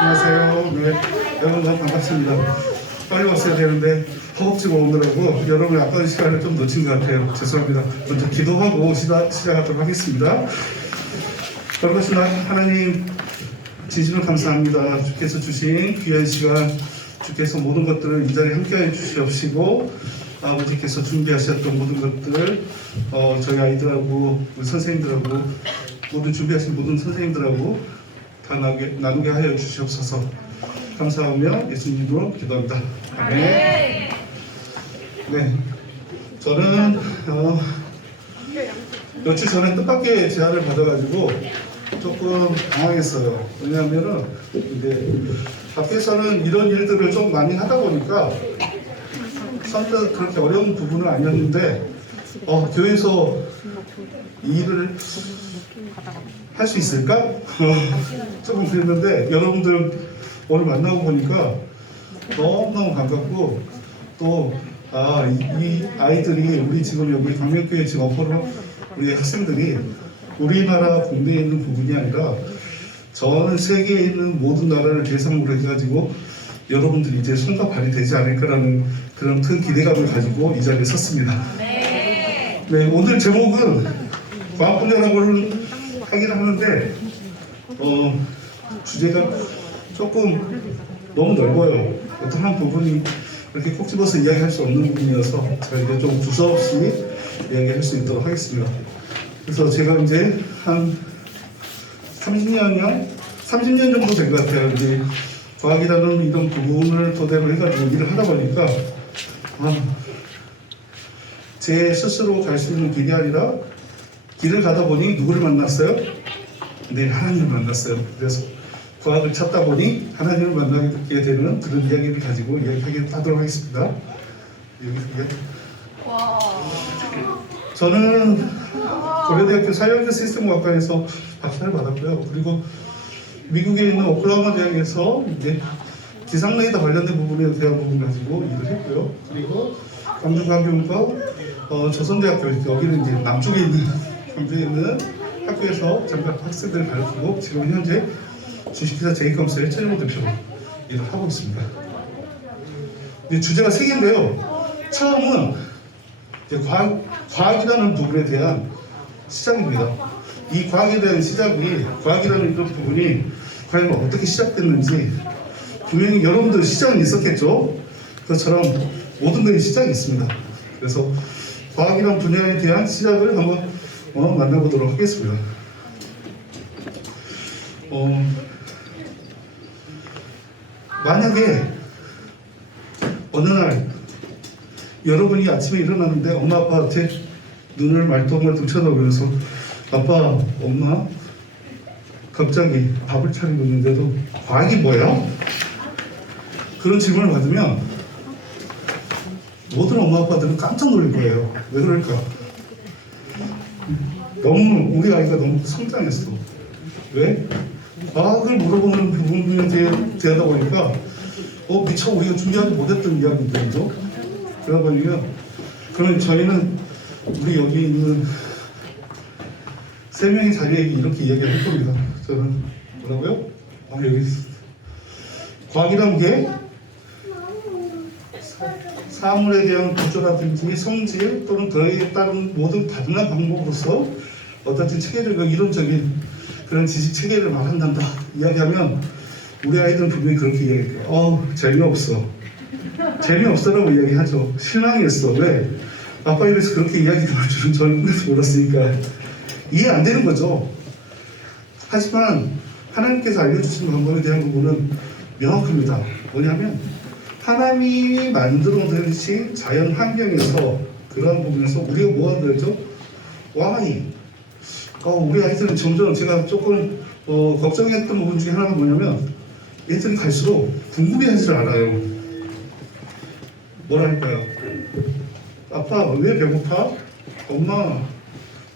안녕하세요. 네, 여러분 너무 반갑습니다. 빨리 왔어야 되는데 허겁지겁 오느라고 여러분의 아까운 시간을 좀 놓친 것 같아요. 죄송합니다. 먼저 기도하고 시작하도록 하겠습니다. 거룩하신 하나님, 진심으로 감사합니다. 주께서 주신 귀한 시간, 주께서 모든 것들을 이 자리에 함께해 주시옵시고 아버지께서 준비하셨던 모든 것들 저희 아이들하고 우리 선생님들하고 모든 준비하신 모든 선생님들하고 다 나누게 하여 주시옵소서. 감사하며 예수님 이름으로 기도합니다. 아멘. 네, 저는 며칠 전에 뜻밖의 제안을 받아가지고 조금 당황했어요. 왜냐하면은 이제 밖에서는 이런 일들을 좀 많이 하다 보니까 선뜻 그렇게 어려운 부분은 아니었는데 교회에서 이 일을 할 수 있을까? 조금 그랬는데 여러분들 오늘 만나고 보니까 너무너무 반갑고 또 이 아이들이 우리 지금 여기 강명교회 지금 어퍼로 우리 학생들이 우리나라 국내에 있는 부분이 아니라 전 세계에 있는 모든 나라를 대상으로 해가지고 여러분들이 이제 손과 발이 되지 않을까라는 그런 큰 기대감을 가지고 이 자리에 섰습니다. 네, 오늘 제목은 과학분야라고 하긴 하는데 주제가 조금 너무 넓어요. 어떤 한 부분이 이렇게 콕 집어서 이야기할 수 없는 부분이어서 제가 이제 좀 두서없이 이야기할 수 있도록 하겠습니다. 그래서 제가 이제 한 30년 정도 된 것 같아요. 이제 과학이라는 이런 부분을 토대로 해가지고 일을 하다 보니까 제 스스로 갈 수 있는 길이 아니라 길을 가다 보니 누구를 만났어요? 네, 하나님을 만났어요. 그래서 과학을 찾다 보니 하나님을 만나게 되는 그런 이야기를 가지고 이야기하도록 하겠습니다. 저는 고려대학교 사회학교 시스템학과에서 박사를 받았고요. 그리고 미국에 있는 오클라호마 대학에서 이제 기상레이더 관련된 부분에 대한 부분 가지고 일을 했고요. 그리고 광주과학연구과 조선대학교, 여기는 이제 남쪽에 있는 광주에 있는 학교에서 잠깐 학생들을 가르치고 지금 현재 주식회사 제이컴스의 최종호 대표로 일을 하고 있습니다. 주제가 세 개인데요. 처음은 이제 과학이라는 부분에 대한 시작입니다. 이 과학에 대한 시작이, 과학이라는 이런 부분이 과연 어떻게 시작됐는지 분명히 여러분들 시작은 있었겠죠. 그것처럼 모든 것에 시작이 있습니다. 그래서 과학이라는 분야에 대한 시작을 한번 만나보도록 하겠습니다. 만약에 어느 날 여러분이 아침에 일어났는데 엄마 아빠한테 눈을 말똥말똥 쳐다보면서 아빠, 엄마 갑자기 밥을 차리고 있는데도 과학이 뭐야? 그런 질문을 받으면 모든 엄마 아빠들은 깜짝 놀랄 거예요. 왜 그럴까? 너무 우리 아이가 너무 성장했어. 왜? 과학을 물어보는 부분에 대하다 보니까 미처 우리가 준비하지 못했던 이야기들이죠. 그러다 보니까 그럼 저희는 우리 여기 있는 세 명의 자리에 이렇게 이야기를 할 겁니다. 저는 뭐라고요? 여기 과학이란 게 사물에 대한 구조라든지 성질 또는 그에 따른 모든 다양한 방법으로서 어떤 체계적이고 이론적인 그런 지식 체계를 말한단다 이야기하면 우리 아이들은 분명히 그렇게 이야기해요. 재미없어. 재미없어라고 이야기하죠. 실망했어. 왜? 아빠 입에서 그렇게 이야기할 줄은 저는 몰랐으니까 이해 안 되는 거죠. 하지만 하나님께서 알려주신 방법에 대한 부분은 명확합니다. 뭐냐면 하나님이 만들어내신 자연 환경에서 그러한 부분에서 우리가 뭐 하는 거죠? Why? 우리 아이들은 점점 제가 조금 걱정했던 부분 중에 하나가 뭐냐면 애들이 갈수록 궁금해하지 않아요. 뭐랄까요? 아빠 왜 배고파? 엄마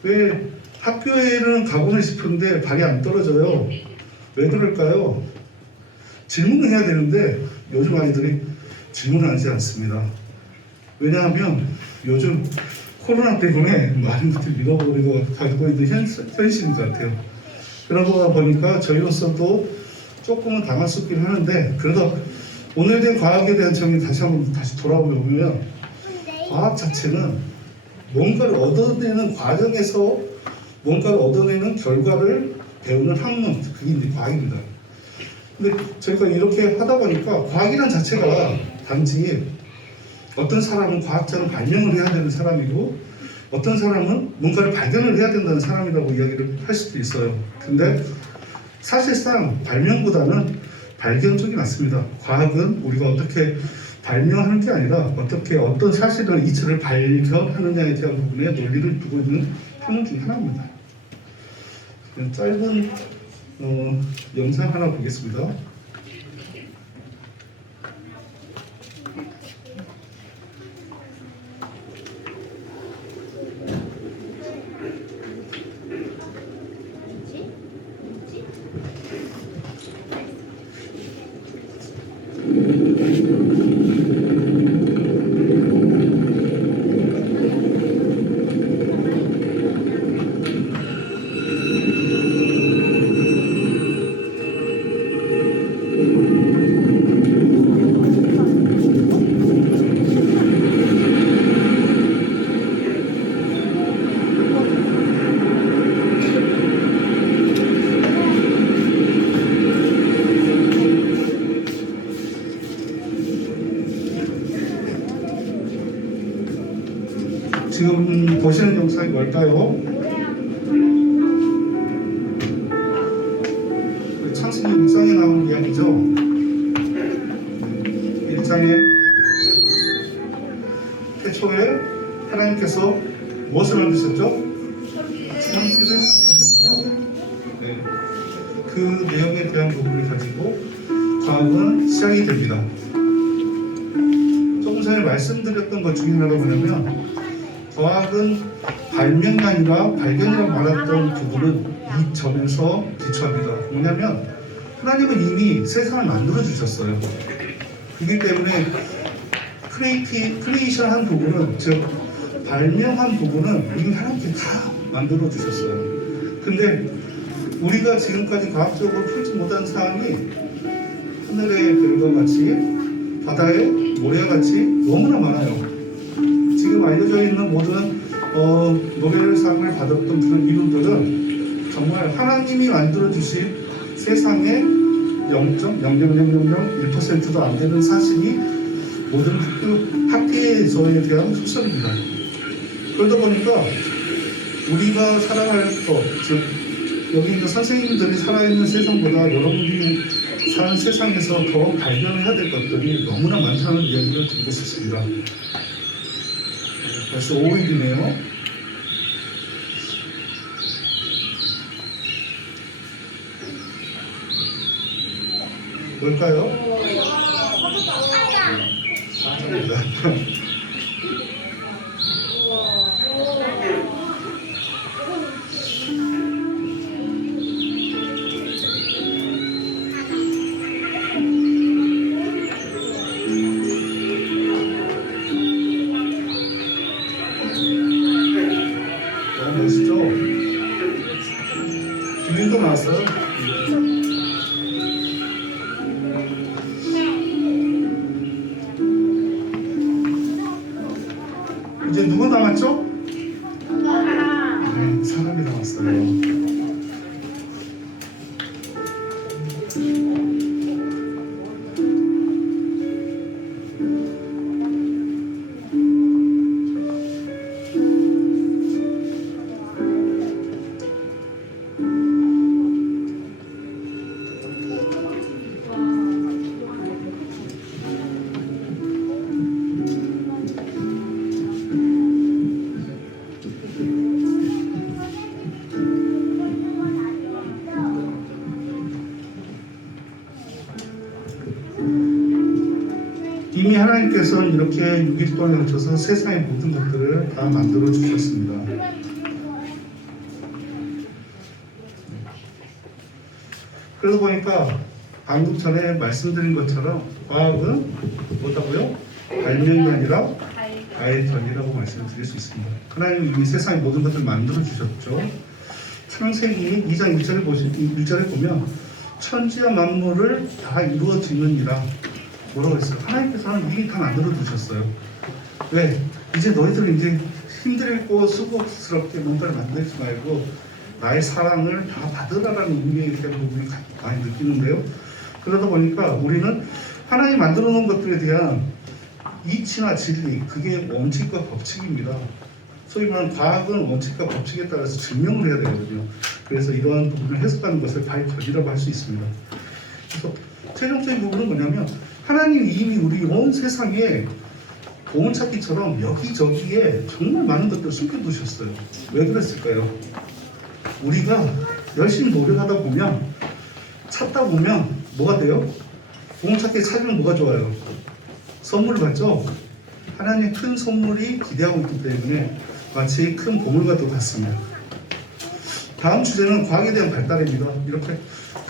왜 학교에는 가고는 싶은데 발이 안 떨어져요? 왜 그럴까요? 질문을 해야 되는데 요즘 아이들이 질문을 하지 않습니다. 왜냐하면 요즘 코로나 때문에 많은 것들을 잃어버리고 가고 있는 현실인 것 같아요. 그러다 보니까 저희로서도 조금은 당황스럽긴 하는데, 그래도 오늘에 대한 과학에 대한 정의 다시 돌아보면, 과학 자체는 뭔가를 얻어내는 과정에서 뭔가를 얻어내는 결과를 배우는 학문, 그게 이제 과학입니다. 근데 저희가 이렇게 하다 보니까 과학이란 자체가 단지 어떤 사람은 과학자는 발명을 해야 되는 사람이고, 어떤 사람은 뭔가를 발견을 해야 된다는 사람이라고 이야기를 할 수도 있어요. 근데 사실상 발명보다는 발견 쪽이 낫습니다. 과학은 우리가 어떻게 발명하는 게 아니라 어떻게 어떤 사실을 이치를 발견하느냐에 대한 부분에 논리를 두고 있는 학문 중 하나입니다. 짧은 영상 하나 보겠습니다. 지금 보시는 영상이 뭘까요? 창세기 1장에 나오는 이야기죠. 1장에 태초에 하나님께서 무엇을 만드셨죠? 창세기를 만드셨죠. 네. 그 내용에 대한 부분을 가지고 과학은 시작이 됩니다. 조금 전에 말씀드렸던 것 중에 하나가 뭐냐면, 과학은 발명이 아니라 발견이라고 말했던 부분은 이 점에서 기초합니다. 뭐냐면 하나님은 이미 세상을 만들어 주셨어요. 그렇기 때문에 크리에이션한 부분은, 즉 발명한 부분은 이미 하나님께 다 만들어 주셨어요. 근데 우리가 지금까지 과학적으로 풀지 못한 사항이 하늘의 별과 같이 바다의 모래와 같이 너무나 많아요. 지금 알려져 있는 모든 노벨상을 받았던 그런 이론들은 정말 하나님이 만들어주신 세상의 0.00001%도 안 되는 사실이 모든 학계에서에 대한 소설입니다. 그러다 보니까 우리가 살아갈 것, 즉 여기 있는 선생님들이 살아있는 세상보다 여러분들이 사는 세상에서 더 발견해야 될 것들이 너무나 많다는 이야기를 듣고 있었습니다. 벌써 5일이네요. 뭘까요? 사자입니다. 멋있죠? 기린도 나왔어요. 이제 누가 나왔죠? 네, 사람이 나왔어요. 이미 하나님께서는 이렇게 6일 동안에 걸쳐서 세상의 모든 것들을 다 만들어 주셨습니다. 그러다 보니까 방금 전에 말씀드린 것처럼 과학은 뭐다고요? 발명이 아니라 발견이라고 말씀을 드릴 수 있습니다. 하나님은 이미 세상의 모든 것들을 만들어 주셨죠. 창세기 2장 1절에 보면 천지와 만물을 다 이루어지느니라. 뭐라고 했어요? 하나님께서는 이미 다 만들어 두셨어요. 왜? 이제 너희들은 이제 힘들고 수고스럽게 뭔가를 만들지 말고 나의 사랑을 다 받으라라는 의미에 대한 부분을 많이 느끼는데요. 그러다 보니까 우리는 하나님 만들어 놓은 것들에 대한 이치나 진리, 그게 원칙과 법칙입니다. 소위 말하는 과학은 원칙과 법칙에 따라서 증명을 해야 되거든요. 그래서 이러한 부분을 해석하는 것을 바이블이라고 할 수 있습니다. 그래서 최종적인 부분은 뭐냐면 하나님이 이미 우리 온 세상에 보물찾기처럼 여기저기에 정말 많은 것들을 숨겨두셨어요. 왜 그랬을까요? 우리가 열심히 노력하다 보면 찾다 보면 뭐가 돼요? 보물찾기 찾으면 뭐가 좋아요? 선물을 받죠? 하나님의 큰 선물이 기대하고 있기 때문에 마치 큰 보물과도 같습니다. 다음 주제는 과학에 대한 발달입니다. 이렇게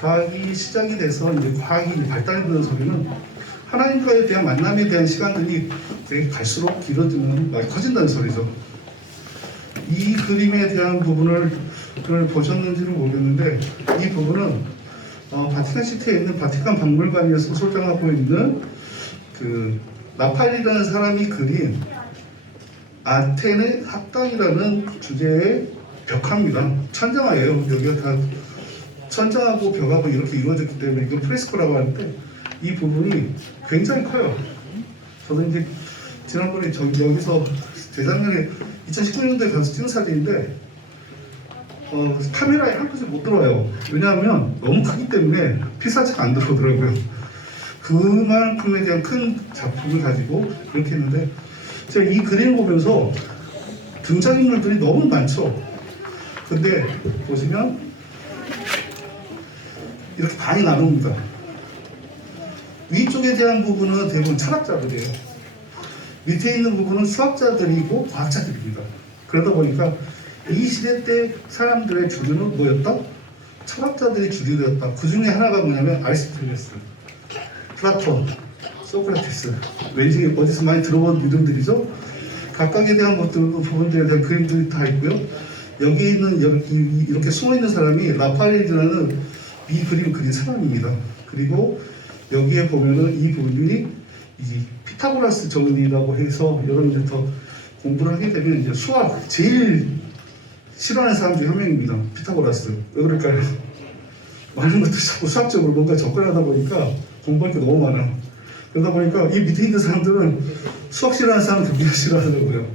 과학이 시작이 돼서 이제 과학이 발달되는 소리는 하나님과에 대한 만남에 대한 시간들이 되게 갈수록 길어지면 많이 커진다는 소리죠. 이 그림에 대한 부분을 보셨는지는 모르겠는데 이 부분은 바티칸 시티에 있는 바티칸 박물관에서 소장하고 있는 그 라파엘이라는 사람이 그린 아테네 합당이라는 주제의 벽화입니다. 천장화예요. 여기가 다 천장하고 벽하고 이렇게 이루어졌기 때문에 이거 프레스코라고 하는데 이 부분이 굉장히 커요. 저도 이제 지난번에 여기서 재작년에 2019년도에 가서 찍은 사진인데 카메라에 한 컷이 못 들어와요. 왜냐하면 너무 크기 때문에 피사체가 안 들어오더라고요. 그만큼에 대한 큰 작품을 가지고 이렇게 했는데 제가 이 그림을 보면서 등장인물들이 너무 많죠. 근데 보시면 이렇게 반이 나눕니다. 위쪽에 대한 부분은 대부분 철학자들이에요. 밑에 있는 부분은 수학자들이고 과학자들입니다. 그러다 보니까 이 시대 때 사람들의 주류는 뭐였다? 철학자들이 주류였다. 그 중에 하나가 뭐냐면 아리스토텔레스, 플라톤, 소크라테스. 왠지 어디서 많이 들어본 이름들이죠. 각각에 대한 것들, 부분들에 대한 그림들이 다 있고요. 여기 있는 이렇게 숨어 있는 사람이 라파엘이라는 이 그림을 그린 사람입니다. 그리고 여기에 보면은 이 부분이 이제 피타고라스 정리라고 해서 여러분들 더 공부를 하게 되면 이제 수학 제일 싫어하는 사람 중에 한 명입니다. 피타고라스. 왜 그럴까요? 많은 것들 자꾸 수학적으로 뭔가 접근하다 보니까 공부할 게 너무 많아. 그러다 보니까 이 밑에 있는 사람들은 수학 싫어하는 사람은 굉장히 싫어하더라고요.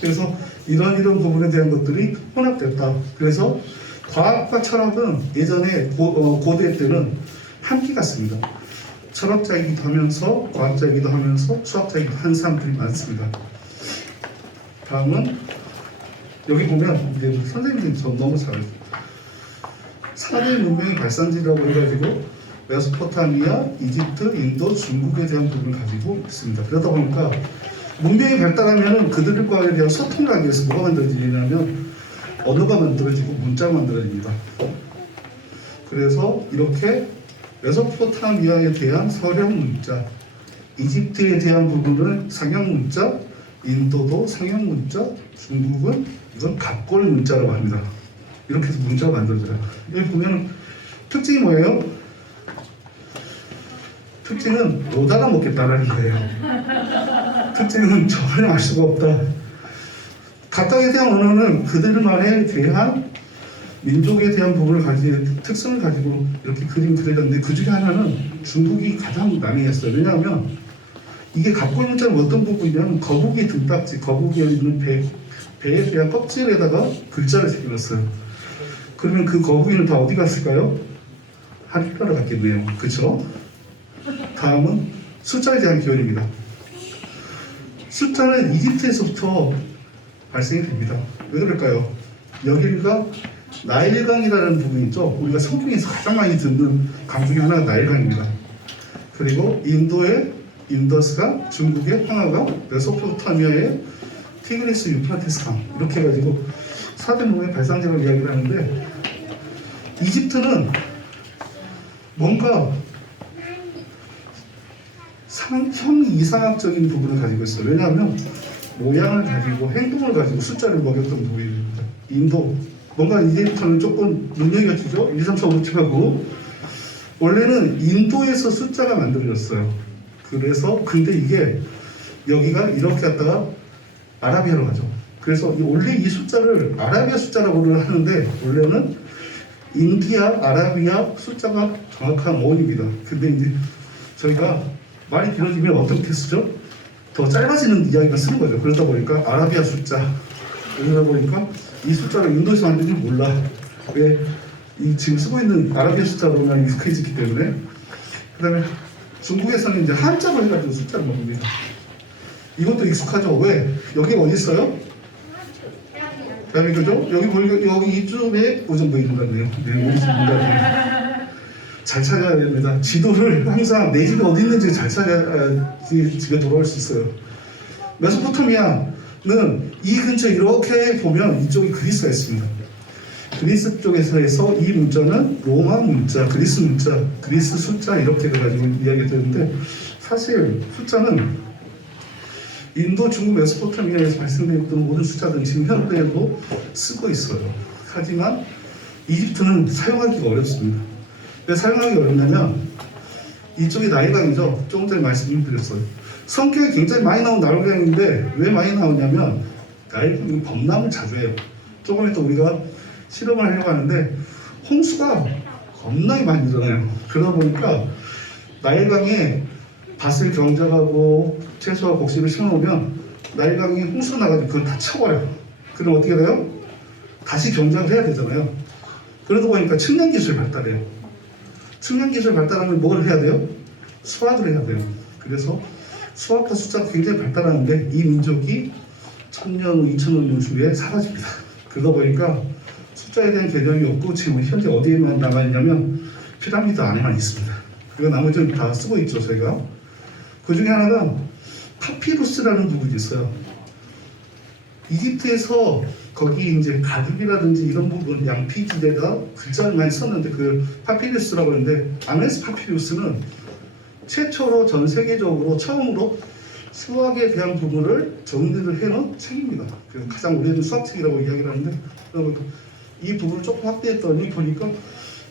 그래서 이런 부분에 대한 것들이 혼합됐다. 그래서 과학과 철학은 예전에 고대 때는 함께 갔습니다. 철학자이기도 하면서 과학자이기도 하면서 수학자이기도 한 사람들이 많습니다. 다음은 여기 보면 이제 선생님들이 저 너무 잘 4대 문명의 발산지라고 해가지고 메소포타미아, 이집트, 인도, 중국에 대한 부분을 가지고 있습니다. 그러다 보니까 문명이 발달하면 그들과에 대한 소통을 하기 위해서 뭐가 만들어지냐면 언어가 만들어지고 문자가 만들어집니다. 그래서 이렇게 메소포타미아에 대한 서령 문자, 이집트에 대한 부분을 상형 문자, 인도도 상형 문자, 중국은 이건 갑골 문자라고 합니다. 이렇게 해서 문자가 만들어져요. 여기 보면 특징이 뭐예요? 특징은 못 알아먹겠다라는 거예요. 특징은 전혀 알 수가 없다. 각각에 대한 언어는 그들만에 대한 민족에 대한 부분을 가지고 특성을 가지고 이렇게 그림 그려졌는데 그 중에 하나는 중국이 가장 난해했어요. 왜냐하면 이게 갑골 문자는 어떤 부분이냐면 거북이 등딱지, 거북이에 있는 배에 대한 껍질에다가 글자를 새겨놨어요. 그러면 그 거북이는 다 어디 갔을까요? 하늘나라 갔겠네요. 그렇죠? 다음은 숫자에 대한 기원입니다. 숫자는 이집트에서부터 발생이 됩니다. 왜 그럴까요? 여기가 나일강이라는 부분이 있죠. 우리가 성경에서 가장 많이 듣는 강 중에 하나가 나일강입니다. 그리고 인도의 인더스강, 중국의 황하강, 메소포타미아의 티그리스 유프라테스 강, 이렇게 해가지고 4대 문명의 발상지라고 이야기를 하는데 이집트는 뭔가 형이상학적인 부분을 가지고 있어요. 왜냐하면 모양을 가지고 행동을 가지고 숫자를 먹였던 부분입니다. 인도 뭔가 이제부터는 조금 능력이 갖추죠. 1, 2, 3, 4, 5, 6, 7하고 원래는 인도에서 숫자가 만들어졌어요. 그래서 근데 이게 여기가 이렇게 갔다가 아라비아로 가죠. 그래서 원래 이 숫자를 아라비아 숫자라고 하는데 원래는 인디아, 아라비아 숫자가 정확한 어원입니다. 근데 이제 저희가 말이 길어지면 어떻게 쓰죠? 더 짧아지는 이야기가 쓰는 거죠. 그러다 보니까 아라비아 숫자, 그러다 보니까 이 숫자를 인도에서 만든지 몰라. 왜? 지금 쓰고 있는 아라비아 숫자로만 익숙해지기 때문에. 그 다음에 중국에서는 이제 한자로 해가지고 숫자를 먹습니다. 이것도 익숙하죠? 왜? 여기가 어디 있어요? 대한민국이죠? 여기 보니까 여기 이쪽에 오정도 있는 것 같네요. 네, 우리 집 문단이에요. 잘 찾아야 됩니다. 지도를 항상 내 집이 어디 있는지 잘 찾아야 집에 돌아올 수 있어요. 메소포타미아는 이 근처에 이렇게 보면 이쪽이 그리스가 있습니다. 그리스 쪽에서 해서 이 문자는 로마 문자, 그리스 문자, 그리스 숫자 이렇게 돼가지고 이야기가 되는데 사실 숫자는 인도, 중국, 메소포타미아에서 발생되었던 모든 숫자들은 지금 현대에도 쓰고 있어요. 하지만 이집트는 사용하기가 어렵습니다. 왜 사용하기 어렵냐면 이쪽이 나일강이죠. 조금 전에 말씀드렸어요. 성격이 굉장히 많이 나온 나일강인데 왜 많이 나오냐면 나일강이 범람을 자주 해요. 조금 이따 우리가 실험을 하려고 하는데 홍수가 겁나게 많이 일어나요. 그러다 보니까 나일강에 밭을 경작하고 채소와 곡식을 심어놓으면 나일강이 홍수가 나가지고 그걸 다 쳐버려요. 그럼 어떻게 돼요? 다시 경작을 해야 되잖아요. 그러다 보니까 측량기술이 발달해요. 측량기술 발달하면 뭘 해야 돼요? 수학을 해야 돼요. 그래서 수학과 숫자가 굉장히 발달하는데 이 민족이 1000년, 2000년 후에 사라집니다. 그러다 보니까 숫자에 대한 개념이 없고 지금 현재 어디에만 남아있냐면 피라미드 안에만 있습니다. 그리고 나머지는 다 쓰고 있죠, 저희가. 그 중에 하나가 파피루스라는 부분이 있어요. 이집트에서 거기 이제 가죽이라든지 이런 부분 양피지대가 글자를 많이 썼는데 그 파피루스라고 하는데 아메스 파피루스는 최초로 전 세계적으로 처음으로 수학에 대한 부분을 정리를 해놓은 책입니다. 그래서 가장 오래된 수학책이라고 이야기를 하는데 이 부분을 조금 확대했더니 보니까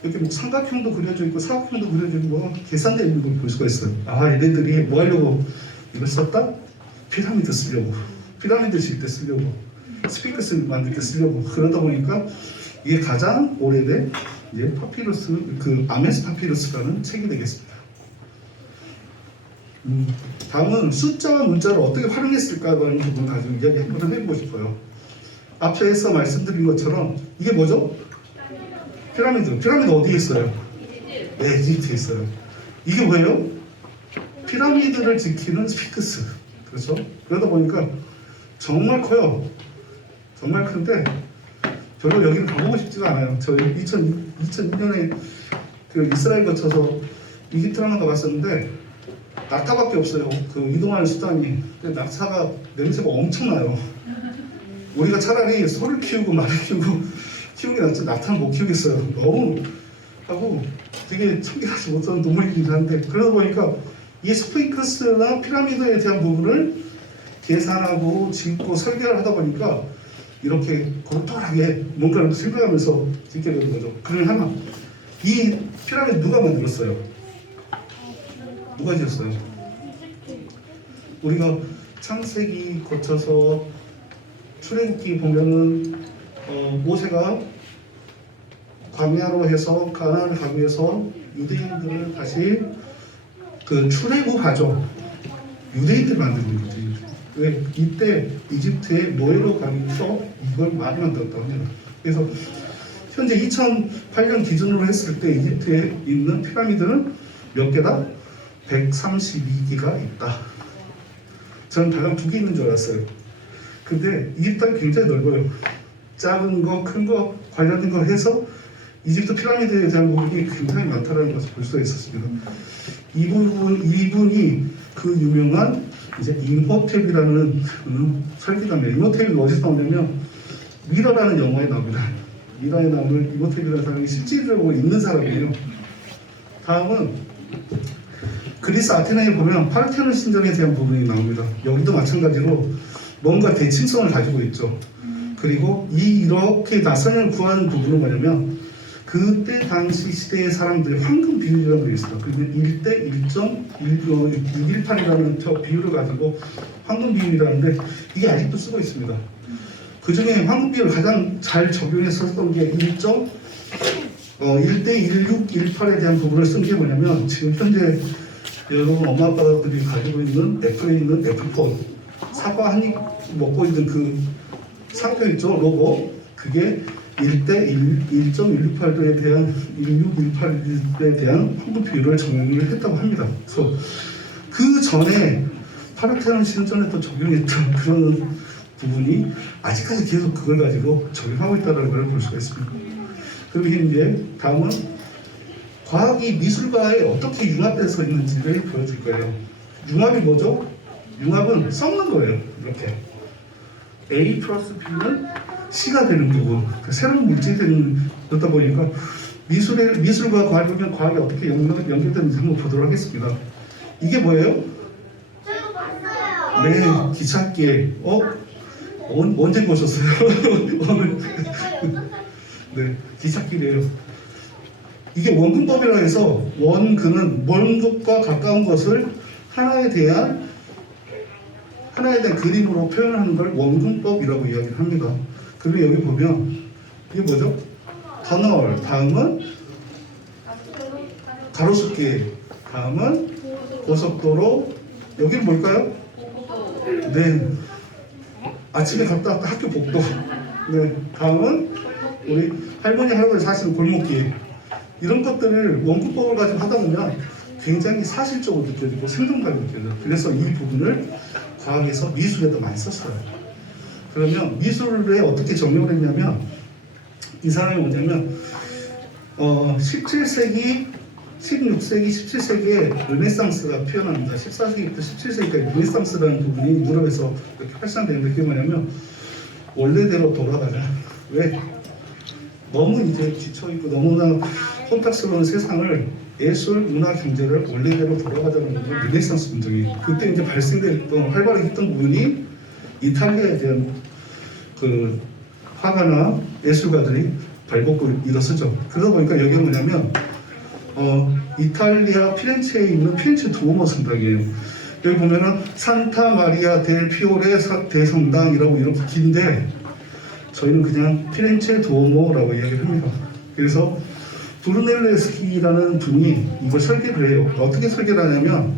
이렇게 뭐 삼각형도 그려져 있고 사각형도 그려져 있고 계산되어 있는 걸 볼 수가 있어요. 아, 얘네들이 뭐 하려고 이걸 썼다? 피라미드 쓰려고, 피라미드 질 때 쓰려고, 스핑크스 만들 때 쓰려고. 그러다 보니까 이게 가장 오래된 이제 파피루스, 그 아메스 파피루스라는 책이 되겠습니다. 다음은 숫자와 문자를 어떻게 활용했을까라는 부분 가지고 이야기 한번 해보고 싶어요. 앞에서 말씀드린 것처럼 이게 뭐죠? 피라미드. 피라미드 어디에 있어요? 네, 이집트에 있어요. 이게 뭐예요? 피라미드를 지키는 스핑크스. 그렇죠? 그러다 보니까 정말 커요. 정말 큰데 별로 여기를 가보고 싶지가 않아요. 저 2002년에 그 이스라엘 거쳐서 이집트를 한번 가봤었는데 낙타밖에 없어요. 그 이동하는 수단이. 근데 낙타가 냄새가 엄청나요. 우리가 차라리 소를 키우고 말을 키우는 게 낫지 낙타는 못 키우겠어요. 너무 하고 되게 청결하지 못한 동물이긴 한데 그러다 보니까 이 스핑크스나 피라미드에 대한 부분을 계산하고 짓고 설계를 하다 보니까 이렇게 골똘하게 뭔가를 생각하면서 짓게 되는 거죠. 그중 하나, 이 피라미드 누가 만들었어요? 누가 지었어요? 우리가 창세기 거쳐서 출애굽기 보면은 모세가 광야로 해서 가나안을 가기 위해서 유대인들을 다시 그 출애굽하죠. 유대인들 만드는 거지. 왜? 이때 이집트의 노예로 가기 위해서 이걸 많이 만들었다고 합니다. 그래서 현재 2008년 기준으로 했을 때 이집트에 있는 피라미드는 몇 개다? 132개가 있다. 저는 다른 2개 있는 줄 알았어요. 근데 이집트는 굉장히 넓어요. 작은 거, 큰 거, 관련된 거 해서 이집트 피라미드에 대한 부분이 굉장히 많다는 것을 볼 수가 있었습니다. 이분이 그 유명한 이제 임호텝이라는 설계자입니다. 임호텝이 어디서 나오냐면 미러라는 영화에 나옵니다. 미러에 나오는 임호텝이라는 사람이 실제로 있는 사람이에요. 다음은 그리스 아테네에 보면 파르테논 신전에 대한 부분이 나옵니다. 여기도 마찬가지로 뭔가 대칭성을 가지고 있죠. 그리고 이렇게 나선을 구하는 부분은 뭐냐면 그때 당시 시대의 사람들의 황금 비율이라는 게 있어요. 그게 1대 1.618이라는 저 비율을 가지고 황금 비율이라는데 이게 아직도 쓰고 있습니다. 그 중에 황금 비율을 가장 잘 적용해서 썼던 게 1대 1618에 대한 부분을 쓴 게 뭐냐면 지금 현재 여러분 엄마 아빠들이 가지고 있는 애플에 있는 애플폰 사과 한 입 먹고 있는 그 상표 있죠? 로고 그게 1대 1.168에 대한 1618에 대한 황금 비율을 적용을 했다고 합니다. 그래서 그 전에 파르테논 신전에 또 적용했던 그런 부분이 아직까지 계속 그걸 가지고 적용하고 있다는 걸 볼 수가 있습니다. 그리고 이제 다음은 과학이 미술과에 어떻게 융합돼서 있는지를 보여줄 거예요. 융합이 뭐죠? 융합은 섞는 거예요. 이렇게 A 플러스 B는 C가 되는 부분, 그러니까 새로운 물질이 되다 보니까 미술과 과학이 어떻게 연결되는지 한번 보도록 하겠습니다. 이게 뭐예요? 네, 기찻길. 언제 보셨어요? 오늘. 네, 기찻길이에요. 이게 원근법이라 해서 원근은 먼 것과 가까운 것을 하나에 대한 그림으로 표현하는 걸 원근법이라고 이야기를 합니다. 그리고 여기 보면 이게 뭐죠? 터널, 다음은 가로수길, 다음은 고속도로, 여기는 뭘까요? 네, 아침에 갔다 왔다 학교 복도. 네, 다음은 우리 할머니 할아버지 사시는 골목길. 이런 것들을 원근법을 가지고 하다 보면 굉장히 사실적으로 느껴지고 생동감이 느껴져요. 그래서 이 부분을 과학에서 미술에도 많이 썼어요. 그러면 미술에 어떻게 적용을 했냐면 이 사람이 뭐냐면 17세기, 16세기, 17세기에 르네상스가 피어납니다. 14세기부터 17세기까지 르네상스라는 부분이 유럽에서 이렇게 활성되는데 그게 뭐냐면 원래대로 돌아가자. 왜? 너무 이제 지쳐있고 너무나 혼탁스러운 세상을 예술, 문화, 경제를 원래대로 돌아가자는 게 르네상스 운동이 그때 이제 발생됐던 활발하게 했던 부분이 이탈리아에 대한 그 화가나 예술가들이 발벗고 일어서죠. 그러다 보니까 여기가 뭐냐면 이탈리아 피렌체에 있는 피렌체 두오모 성당이에요. 여기 보면은 산타 마리아 델 피오레 대성당이라고 이렇게 긴데 저희는 그냥 피렌체 두오모라고 이야기를 합니다. 그래서 브루넬레스키라는 분이 이걸 설계를 해요. 어떻게 설계를 하냐면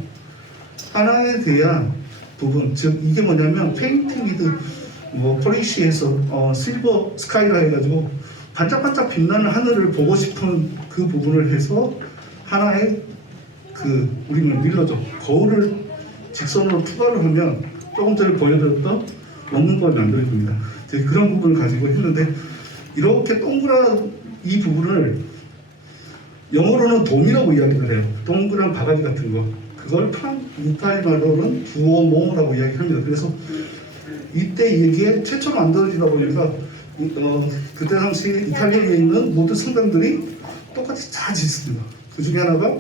하나에 대한 부분, 즉 이게 뭐냐면 페인트 위드 포리시에서 실버 스카이라 해가지고 반짝반짝 빛나는 하늘을 보고 싶은 그 부분을 해서 하나의 우리는 밀러죠. 거울을 직선으로 투과를 하면 조금 전에 보여드렸던 원근법이 만들어집니다. 그런 부분을 가지고 했는데 이렇게 동그란 이 부분을 영어로는 돔이라고 이야기를 해요. 동그란 바가지 같은 거. 그걸 이탈리 말로는 두오모라고 이야기합니다. 그래서 이때 이게 최초로 만들어지다 보니까 그때 당시 이탈리아에 있는 모든 성당들이 똑같이 다 짓습니다. 그 중에 하나가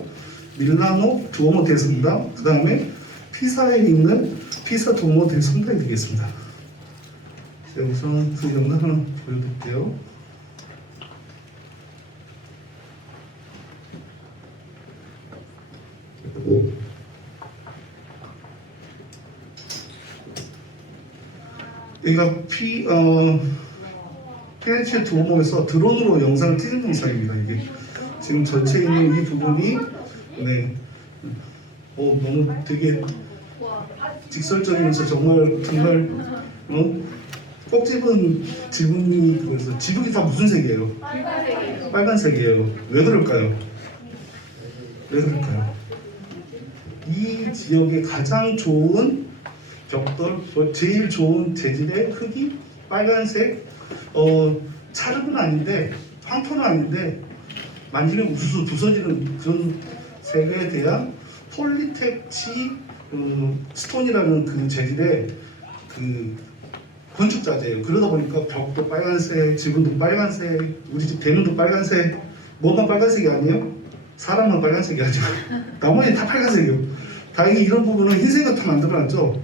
밀라노 두오모 대성당, 그 다음에 피사에 있는 피사 두오모 대성당이 되겠습니다. 우선 그 영상 하나 보여드릴게요. 여기가 피렌체 두오모에서 드론으로 영상을 찍은 영상입니다. 이게 지금 전체에 있는 이 부분이 너무 되게 직설적이면서 정말 꼭 집은 지붕이 그래서 지붕이 다 무슨 색이에요? 빨간색이에요. 왜 그럴까요? 이 지역의 가장 좋은 벽돌, 제일 좋은 재질의 흙이 빨간색, 찰흙은 아닌데 황토는 아닌데 만지면 우수수 부서지는 그런 색에 대한 폴리텍치 스톤이라는 그 재질의 그 건축 자재예요. 그러다 보니까 벽도 빨간색, 지붕도 빨간색, 우리 집 대문도 빨간색. 뭐만 빨간색이 아니에요? 사람만 빨간색이 아니고 나머지 다 빨간색이에요. 다행히 이런 부분은 흰색으로 다 만들어놨죠.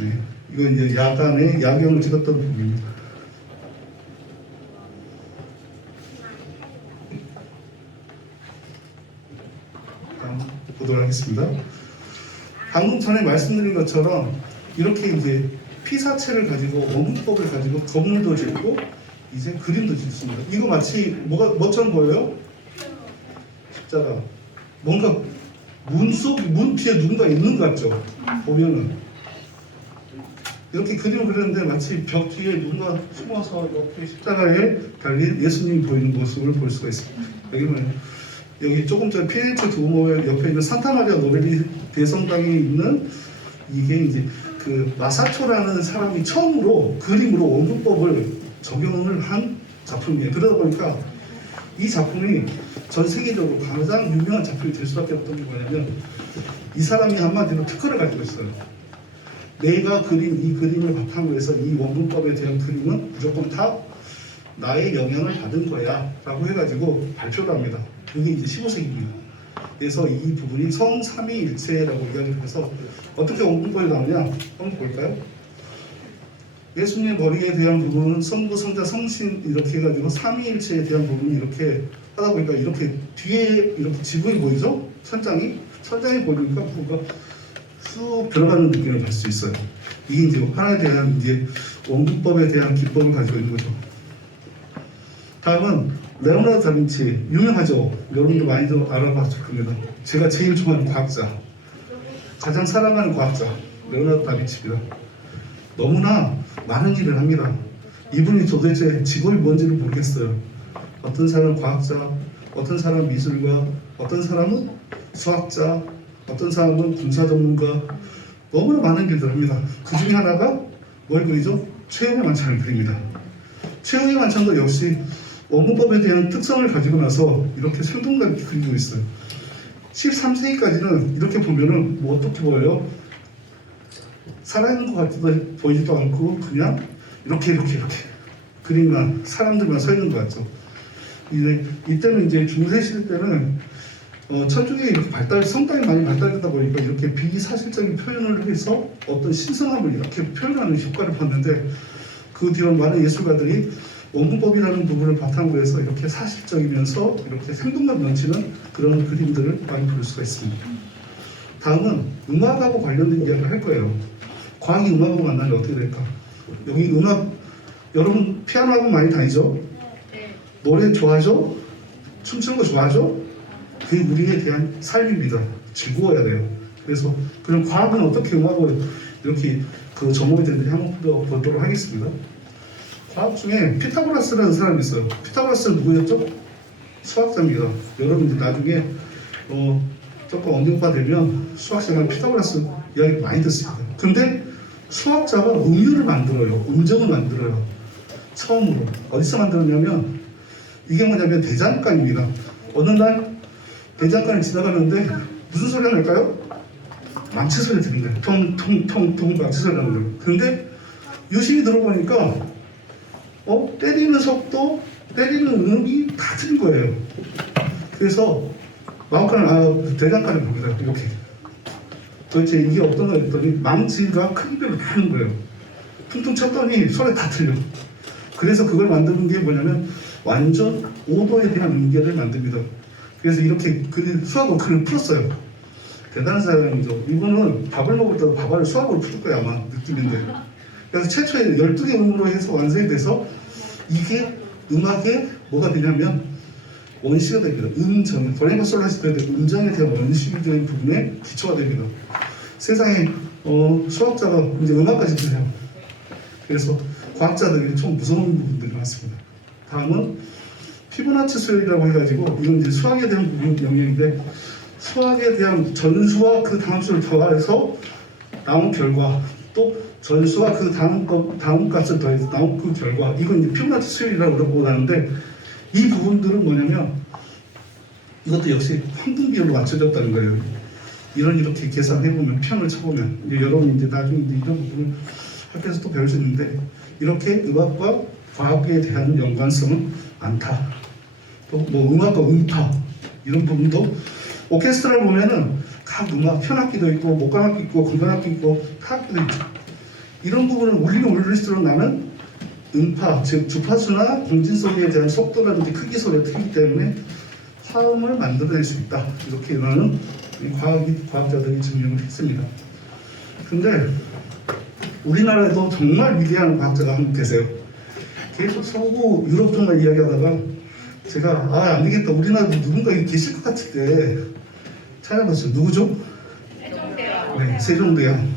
네, 이건 이제 야간에 야경을 찍었던 부분입니다. 보도록 하겠습니다. 방금 전에 말씀드린 것처럼 이렇게 이제 피사체를 가지고 원문법을 가지고 건물도 짓고 이제 그림도 짓습니다. 이거 마치 뭐처럼 보여요? 십자가. 뭔가 문 뒤에 누군가 있는 것 같죠? 보면은 이렇게 그림을 그렸는데 마치 벽 뒤에 누군가 숨어서 이렇게 십자가에 달린 예수님이 보이는 모습을 볼 수가 있습니다. 여기 조금 전 피렌체 두오모 옆에 있는 산타마리아 노벨리 대성당에 있는 이게 이제 그 마사초라는 사람이 처음으로 그림으로 원문법을 적용을 한 작품이에요. 그러다 보니까 이 작품이 전 세계적으로 가장 유명한 작품이 될 수밖에 없던 게 뭐냐면 이 사람이 한마디로 특허를 가지고 있어요. 내가 그린 이 그림을 바탕으로 해서 이 원문법에 대한 그림은 무조건 다 나의 영향을 받은 거야 라고 해가지고 발표를 합니다. 그게 이제 15세기입니다. 그래서 이 부분이 성삼위일체라고 이야기를 해서 어떻게 원문법이 나오냐 한번 볼까요? 예수님의 머리에 대한 부분은 성부, 성자, 성신 이렇게 해가지고 삼위일체에 대한 부분이 이렇게 하다 보니까 이렇게 뒤에 이렇게 지붕이 보이죠? 천장이 보이니까 뭔가 쑥 들어가는 느낌을 받을 수 있어요. 이게 이제 하나에 대한 이제 원문법에 대한 기법을 가지고 있는 거죠. 다음은 레오나르도 다빈치 유명하죠. 여러분도 많이도 알아봤을 겁니다. 제가 제일 좋아하는 과학자, 가장 사랑하는 과학자 레오나르도 다빈치입니다. 너무나 많은 일을 합니다. 이분이 도대체 직업이 뭔지를 모르겠어요. 어떤 사람은 과학자, 어떤 사람은 미술가, 어떤 사람은 수학자, 어떤 사람은 군사 전문가, 너무나 많은 일들을 합니다. 그 중에 하나가 뭘 그리죠? 최후의 만찬을 그립니다. 최후의 만찬도 역시 원문법에 대한 특성을 가지고 나서 이렇게 생동감 있게 그리고 있어요. 13세기까지는 이렇게 보면은 뭐 어떻게 보여요? 살아있는 것 같지도 보이지도 않고 그냥 이렇게 그림만 사람들만 서 있는 것 같죠. 이때는 이제 중세 시대 때는 천주교가 이렇게 성당이 많이 발달되다 보니까 이렇게 비사실적인 표현을 해서 어떤 신성함을 이렇게 표현하는 효과를 봤는데 그 뒤로 많은 예술가들이 원문법이라는 부분을 바탕으로 해서 이렇게 사실적이면서 이렇게 생동감 넘치는 그런 그림들을 많이 볼 수가 있습니다. 다음은 음악하고 관련된 이야기를 할 거예요. 과학이 음악하고 만나면 어떻게 될까? 여기 음악, 여러분 피아노 학원 많이 다니죠? 노래 좋아하죠? 춤추는 거 좋아하죠? 그게 우리에 대한 삶입니다. 즐거워야 돼요. 그래서 그럼 과학은 어떻게 음악을 이렇게 그 접목이 되는지 한번 보도록 하겠습니다. 과학 중에 피타고라스라는 사람이 있어요. 피타고라스는 누구였죠? 수학자입니다. 여러분 나중에 조금 언젠가 되면 수학시간에 피타고라스 이야기 많이 듣습니다. 근데 수학자가 음유를 만들어요. 음정을 만들어요. 처음으로. 어디서 만들었냐면 이게 뭐냐면 대장간입니다. 어느 날 대장간을 지나가는데 무슨 소리가 날까요? 망치 소리 들린 거예요. 통통통 망치 소리 나는 거예요. 근데 유심히 들어보니까 때리는 속도, 때리는 음이 다 틀린 거예요. 그래서 대장간을 봅니다. 이렇게. 도대체 이게 어떤 거 했더니 망치가 크기별로 다 하는 거예요. 퉁퉁 쳤더니 소리 다 틀려. 그래서 그걸 만드는 게 뭐냐면 완전 오도에 대한 음계를 만듭니다. 그래서 이렇게 수학으로 글을 풀었어요. 대단한 사람이죠. 이분은 밥을 먹을 때도 밥알을 수학으로 풀 거야 아마 느낌인데. 그래서 최초의 12개 음으로 해서 완성이 돼서 이게 음악에 뭐가 되냐면 원시가 됩니다. 음정, 도레미솔라시도의 음정에 대한 원시적인 부분에 기초가 됩니다. 세상에 수학자가 이제 음악까지 돼요. 그래서 과학자들이 좀 무서운 부분들이 많습니다. 다음은 피보나치 수열이라고 해가지고 이건 이제 수학에 대한 부분 영역인데 수학에 대한 전수와 그 다음 수를 더해서 나온 결과 또 전수와 그 다음 값을 더해서 나온 그 결과 이건 이제 피보나치 수열이라고 그러고 하는데 이 부분들은 뭐냐면 이것도 역시 황금비율로 맞춰졌다는 거예요. 이렇게 계산해보면 편을 쳐보면 이제 여러분 이제 나중에 이제 이런 부분을 학교에서 또 배울 수 있는데 이렇게 음악과 과학에 대한 연관성은 많다. 또 뭐 음악과 음파 이런 부분도 오케스트라를 보면은 각 음악 현악기도 있고 목관악기 있고 건반악기 있고 타악기도 있죠. 이런 부분을 울리면 울릴수록 나는 음파, 즉 주파수나 공진소리에 대한 속도라든지 크기 소리가 틀리기 때문에 화음을 만들어낼 수 있다. 이렇게 나는 이 과학자들이 증명을 했습니다. 근데 우리나라에도 정말 위대한 과학자가 한 분 계세요. 계속 서구 유럽 쪽만 이야기하다가 제가 안 되겠다, 우리나라도 누군가 계실 것 같은데 찾아봤어요. 누구죠? 세종대왕. 네, 세종대왕.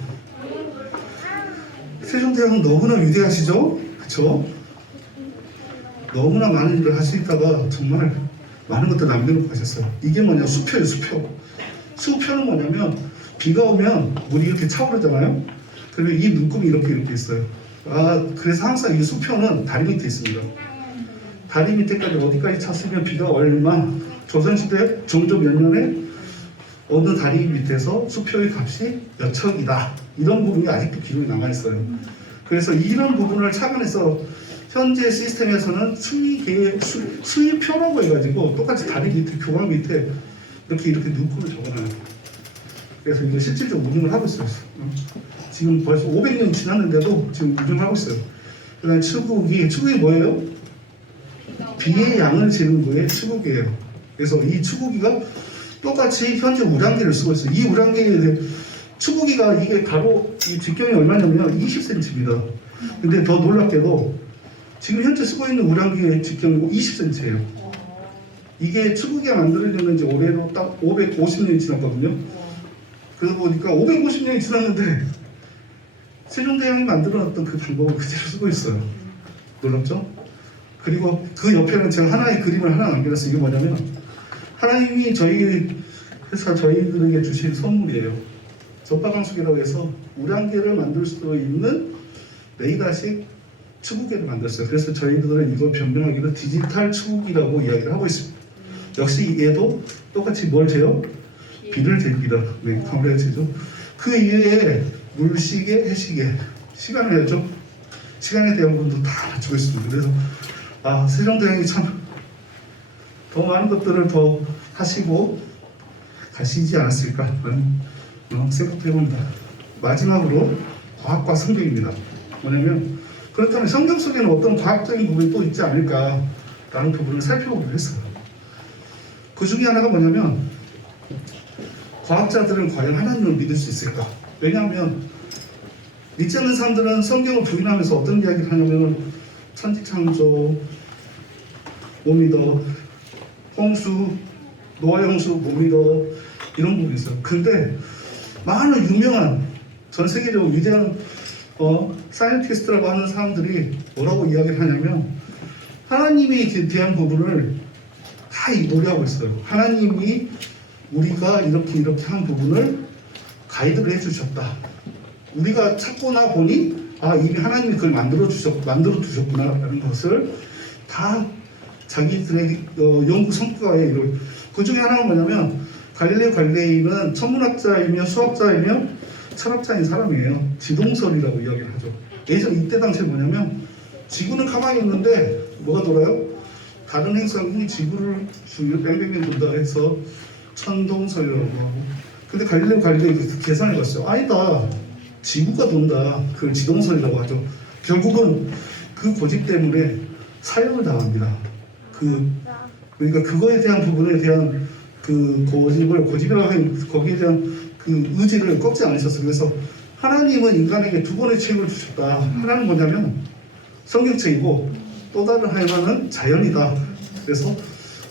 세종대왕은 너무나 위대하시죠? 그렇죠? 너무나 많은 일을 하시다가 정말 많은 것들 남겨놓고 가셨어요. 이게 뭐냐, 수표예요. 수표는 뭐냐면 비가 오면 물이 이렇게 차오르잖아요. 그리고 이 눈금이 이렇게 있어요. 그래서 항상 이 수표는 다리 밑에 있습니다. 다리 밑에까지 어디까지 찼으면 비가 얼마, 조선시대 종조 몇 년에 어느 다리 밑에서 수표의 값이 몇 척이다, 이런 부분이 아직도 기록이 남아있어요. 그래서 이런 부분을 착안해서 현재 시스템에서는 수위표라고 해가지고 똑같이 다리 밑에, 교각 밑에 이렇게 눈금을 적어놔요. 그래서 이거 실질적으로 운영을 하고 있어요. 지금 벌써 500년이 지났는데도 지금 운영을 하고 있어요. 그 다음에 추국이 뭐예요? 비의 양을 재는 거에 추국이에요. 그래서 이 추국이가 똑같이 현재 우량계를 쓰고 있어요. 이 우량계에 추국이가 이게 가로 이 직경이 얼마냐면 20cm입니다. 근데 더 놀랍게도 지금 현재 쓰고 있는 우량계의 직경이 20cm예요. 이게 추국이가 만들어지는 지 올해로 딱 550년이 지났거든요. 그러다 보니까 550년이 지났는데 세종대왕이 만들어놨던 그 방법을 그대로 쓰고 있어요. 놀랍죠? 그리고 그 옆에는 제가 하나의 그림을 하나 남겨놨어요. 이게 뭐냐면 하나님이 저희 회사 저희들에게 주신 선물이에요. 전파방수기라고 해서 우량계를 만들 수 있는 레이더식 추구기를 만들었어요. 그래서 저희들은 이걸 변명하기로 디지털 추구기라고 이야기를 하고 있습니다. 역시 얘도 똑같이 뭘 재요? 비를 잽니다. 네, 강우량 재죠. 그 이외에 물시계, 해시계, 시간을 해야죠. 시간에 대한 부분도 다 맞추고 있습니다. 그래서 세종대왕이 참 더 많은 것들을 더 하시고 가시지 않았을까라는 생각해봅니다. 마지막으로 과학과 성경입니다. 뭐냐면 그렇다면 성경 속에는 어떤 과학적인 부분이 또 있지 않을까라는 부분을 살펴보기로 했어요. 그 중에 하나가 뭐냐면 과학자들은 과연 하나님을 믿을 수 있을까? 왜냐하면 믿지 않는 사람들은 성경을 부인하면서 어떤 이야기를 하냐면 천지창조 못 믿어, 홍수, 노아의 홍수 못 믿어, 이런 부분이 있어요. 근데 많은 유명한 전 세계적으로 위대한 사이언티스트라고 하는 사람들이 뭐라고 이야기를 하냐면 하나님에 대한 부분을 다 이해하고 있어요. 하나님이 우리가 이렇게 한 부분을 가이드를 해주셨다. 우리가 찾고나 보니 이미 하나님이 그걸 만들어 두셨구나라는 것을 다 자기들의 연구 성과에 이룰. 그 중에 하나가 뭐냐면 갈릴레오 갈릴레이는 천문학자이며 수학자이며 철학자인 사람이에요. 지동설이라고 이야기를 하죠. 예전 이때 당시에 뭐냐면 지구는 가만히 있는데 뭐가 돌아요? 다른 행성이 지구를 주위로 뺑뺑뺑 돈다 해서 천동설이라고 하고. 근데 갈릴레오 갈릴레이 계산해 봤어요. 아니다, 지구가 돈다. 그걸 지동설이라고 하죠. 결국은 그 고집 때문에 사형을 당합니다. 그러니까 그거에 대한 부분에 대한 그 고집이라고 하면 거기에 대한 그 의지를 꺾지 않으셨어요. 그래서 하나님은 인간에게 두 번의 책임을 주셨다. 하나는 뭐냐면 성경책이고 또 다른 하나는 자연이다. 그래서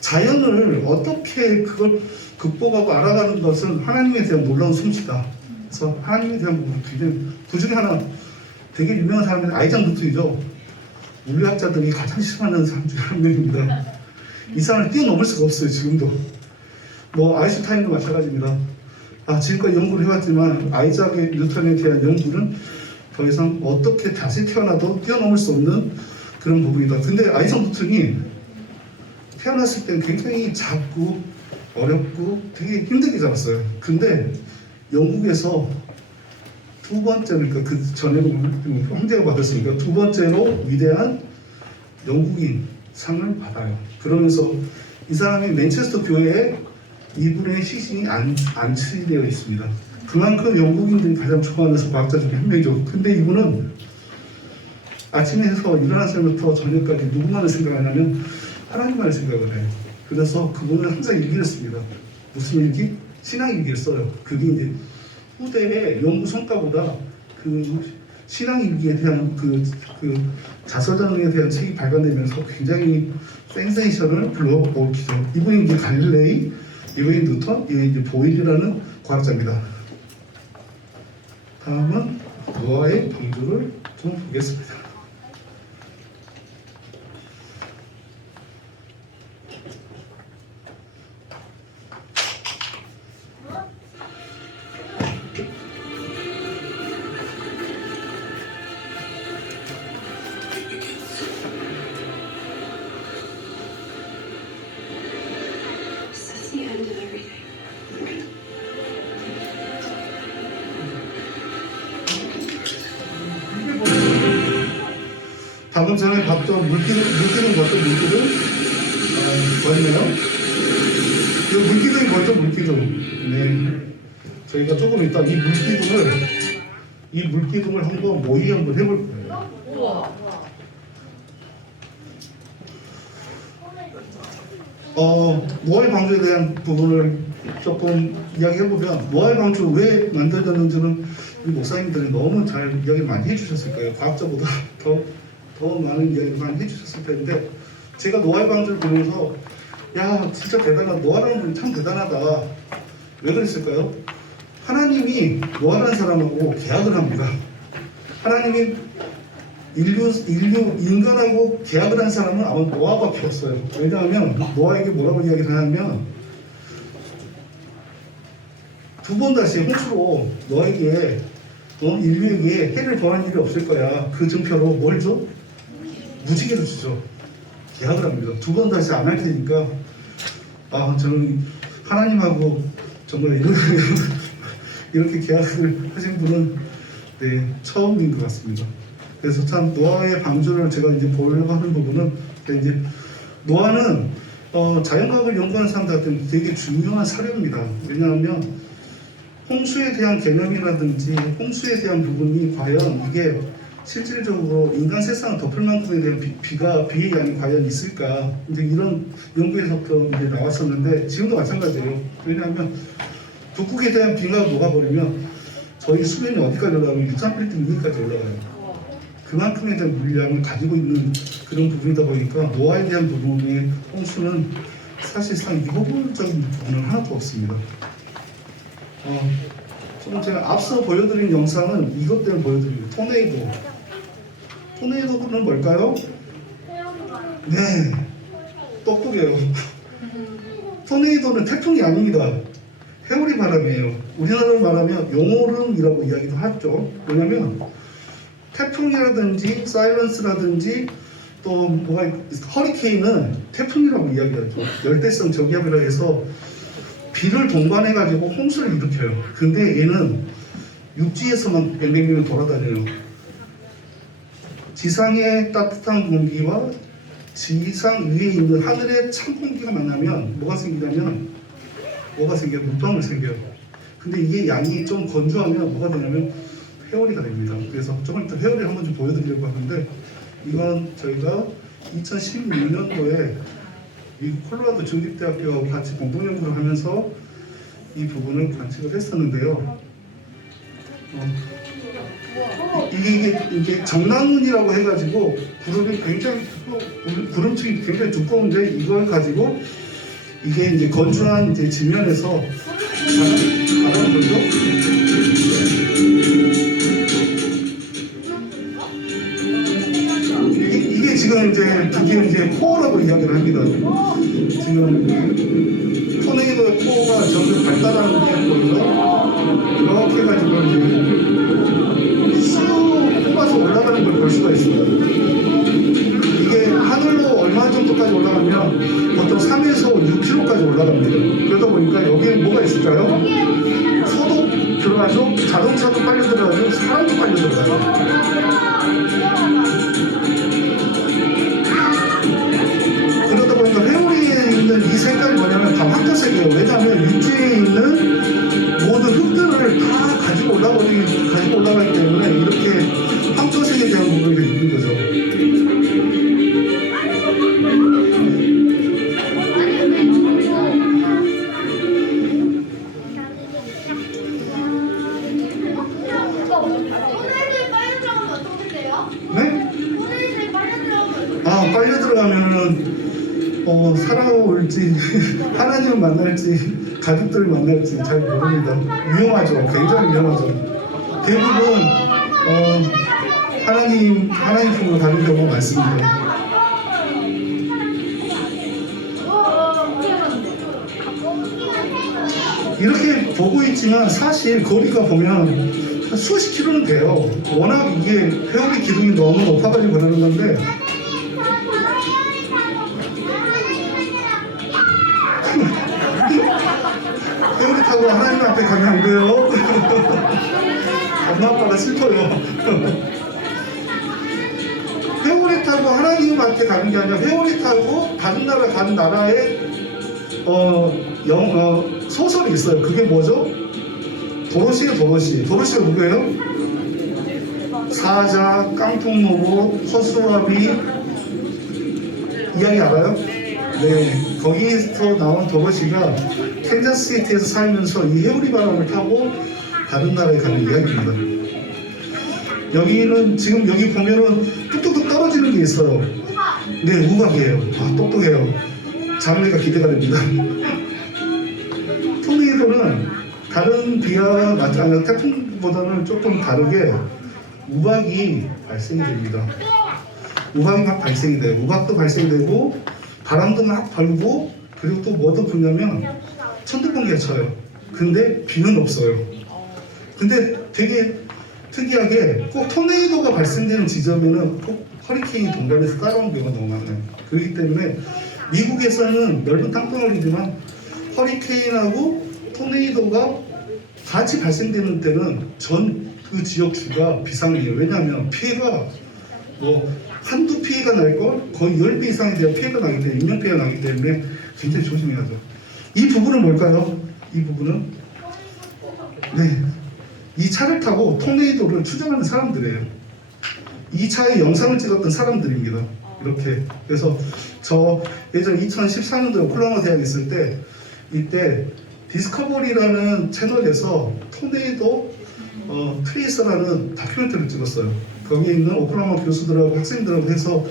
자연을 어떻게 그걸 극복하고 알아가는 것은 하나님에 대한 놀라운 솜씨다. 그래서 하나님에 대한 부분을 굉장히, 그 중에 하나 되게 유명한 사람이 아이작 뉴턴이죠. 물리학자들이 가장 싫어하는 사람 중에 한 명입니다. 이 사람을 뛰어넘을 수가 없어요. 지금도. 아인슈타인도 마찬가지입니다. 지금까지 연구를 해왔지만 아이작 뉴턴에 대한 연구는 더 이상 어떻게 다시 태어나도 뛰어넘을 수 없는 그런 부분이다. 근데 아이작 뉴턴이 태어났을 때는 굉장히 작고 어렵고 되게 힘들게 자랐어요. 근데 영국에서 두 번째로, 그러니까 그 전에 형제가 받았으니까 두 번째로 위대한 영국인 상을 받아요. 그러면서 이 사람이 맨체스터 교회에 이분의 시신이 안치되어 있습니다. 그만큼 영국인들이 가장 좋아하는 과학자 중에 한 명이죠. 근데 이분은 아침에서 일어나서부터 저녁까지 누구만을 생각하냐면 하나님만을 생각을 해요. 그래서 그분은 항상 일기를 씁니다. 무슨 일기? 신앙일기를 써요. 그게 이제 후대의 연구 성과보다 그 신앙일기에 대한 그 자서전에 대한 책이 발간되면서 굉장히 센세이션을 불러일으키죠. 이분이 이제 갈릴레이, 이분이 뉴턴, 이게 이제 보일이라는 과학자입니다. 다음은 노아의 방주를 좀 보겠습니다. That's the end of everything. 방금 전에 봤던 물기둥 봤던 물기둥 맞네요. 이 물기둥이 봤던 물기둥. 네. 저희가 조금 이따 이 물기둥을 한번 모의 한번 해볼 거예요. 노아의 방주에 대한 부분을 조금 이야기해보면 노아의 방주 왜 만들어졌는지는 우리 목사님들이 너무 잘 이야기를 많이 해주셨을 거예요. 과학자보다 더 많은 이야기를 많이 해주셨을 텐데 제가 노아의 방주를 보면서 야 진짜 대단하다. 노아라는 분이 참 대단하다. 왜 그랬을까요? 하나님이 노아라는 사람하고 계약을 합니다. 하나님이 인간하고 계약을 한 사람은 아마 노아밖에 없어요. 왜냐하면 노아에게 뭐라고 이야기를 하냐면 두 번 다시 홍수로 너에게 인류에게 해를 범한 일이 없을 거야. 그 증표로 뭘 줘? 무지개를 주죠. 계약을 합니다. 두 번 다시 안 할 테니까 저는 하나님하고 정말 이렇게 계약을 하신 분은 처음인 것 같습니다. 그래서 참 노아의 방주를 제가 이제 보려고 하는 부분은 이제 노아는 자연과학을 연구하는 사람들한테 되게 중요한 사료입니다. 왜냐하면 홍수에 대한 개념이라든지 홍수에 대한 부분이 과연 이게 실질적으로 인간 세상을 덮을 만큼에 대한 비의 양이 과연 있을까 이제 이런 연구에서부터 이제 나왔었는데 지금도 마찬가지예요. 왜냐하면 북극에 대한 비가 녹아버리면 저희 수면이 어디까지 올라가면 63빌딩 위까지 올라가요. 그만큼에 대한 물량을 가지고 있는 그런 부분이다 보니까 노아에 대한 부분의 홍수는 사실상 이거적인 부분은 하나도 없습니다. 좀 제가 앞서 보여드린 영상은 이것 때문에 보여드립니다. 토네이도. 토네이도는 뭘까요? 네, 떡국이에요. 토네이도는 태풍이 아닙니다. 회오리 바람이에요. 우리나라로 말하면 용오름이라고 이야기도 하죠. 왜냐면 태풍이라든지 사이런스라든지 또 허리케인은 태풍이라고 이야기하죠. 열대성 저기압이라 해서 비를 동반해가지고 홍수를 일으켜요. 근데 얘는 육지에서만 뱅뱅뱅 돌아다녀요. 지상의 따뜻한 공기와 지상 위에 있는 하늘의 찬 공기가 만나면 뭐가 생기냐면 물방울 생겨요. 근데 이게 양이 좀 건조하면 뭐가 되냐면 회오리가 됩니다. 그래서 조금 이따 회오리 한번 좀 보여드리려고 하는데 이건 저희가 2016년도에 미국 콜로라도州立대학교하고 같이 공동연구를 하면서 이 부분을 관측을 했었는데요. 이게 정난운이라고 해가지고 구름층이 굉장히 두꺼운데 이걸 가지고 이게 이제 건조한 이제 지면에서 바람 불죠. 이게 지금 이제 코어라고 이야기를 합니다. 지금 토네이도의 코어가 점점 발달하는 게 보이죠. 이렇게 해가지고 이제 쑥 뽑아서 올라가는 걸 볼 수가 있습니다. 이게 하늘로 얼마 정도까지 올라가면 보통 3에서 6km까지 올라갑니다. 그러다 보니까 여기에 뭐가 있을까요? 소도 들어가죠, 자동차도 빨리 들어가죠, 사람도 빨리 들어가요. 그러다 보니까 회오리에 있는 이 색깔이 뭐냐면 다 황토색이에요. 왜냐하면 육지에 있는 모든 흙들을 다 가지고 올라가기 때문에 이렇게 황토색에 대한 부분이 있는 거죠. 빨려 들어가면은 살아올지 하나님을 만날지 가족들을 만날지 잘 모릅니다. 위험하죠. 굉장히 위험하죠. 대부분 하나님 품으로 가는 경우가 많습니다. 이렇게 보고 있지만 사실 거리가 보면 한 수십 킬로는 돼요. 워낙 이게 회오리 기둥이 너무 높아가지고 그러는 건데 회오리 타고 하나님 앞에 가면 안 돼요. 엄마 아빠가 슬퍼요. 회오리 타고 하나님 앞에 가는 게 아니라 회오리 타고 다른 나라 가는 나라에 소설이 있어요. 그게 뭐죠? 도로시예요. 도로시가 누구예요? 사자, 깡통로봇, 허수아비 이야기 알아요? 네, 거기서 나온 도로시가 캔자스시티에서 살면서 이 회오리 바람을 타고 다른 나라에 가는 이야기입니다. 여기는 지금 여기 보면은 뚝뚝뚝 떨어지는 게 있어요. 네, 우박이에요. 아, 똑똑해요. 장래가 기대가 됩니다. 토네이도는 다른 비와 마찬가지로 태풍보다는 조금 다르게 우박이 발생이 됩니다. 우박이 막 발생이 돼요. 우박도 발생되고 바람도 막 불고 그리고 또 뭐도 불냐면 천둥번개가 쳐요. 근데 비는 없어요. 근데 되게 특이하게 꼭 토네이도가 발생되는 지점에는 꼭 허리케인이 동반해서 따라오는 경우가 너무 많아요. 그렇기 때문에 미국에서는 넓은 땅덩어리지만 허리케인하고 토네이도가 같이 발생되는 때는 전 그 지역주가 비상이에요. 왜냐하면 피해가 뭐 한두 피해가 날걸 거의 10배 이상에 대한 피해가 나기 때문에 인명피해가 나기 때문에 굉장히 조심해야죠. 이 부분은 뭘까요? 이 부분은 네, 이 차를 타고 토네이도를 추정하는 사람들이에요. 이 차의 영상을 찍었던 사람들입니다. 이렇게. 그래서 저 예전 2014년도에 오클라호마 대학에 있을 때 이때 디스커버리라는 채널에서 토네이도 트레이서라는 다큐멘터리를 찍었어요. 거기에 있는 오클라호마 교수들하고 학생들하고 해서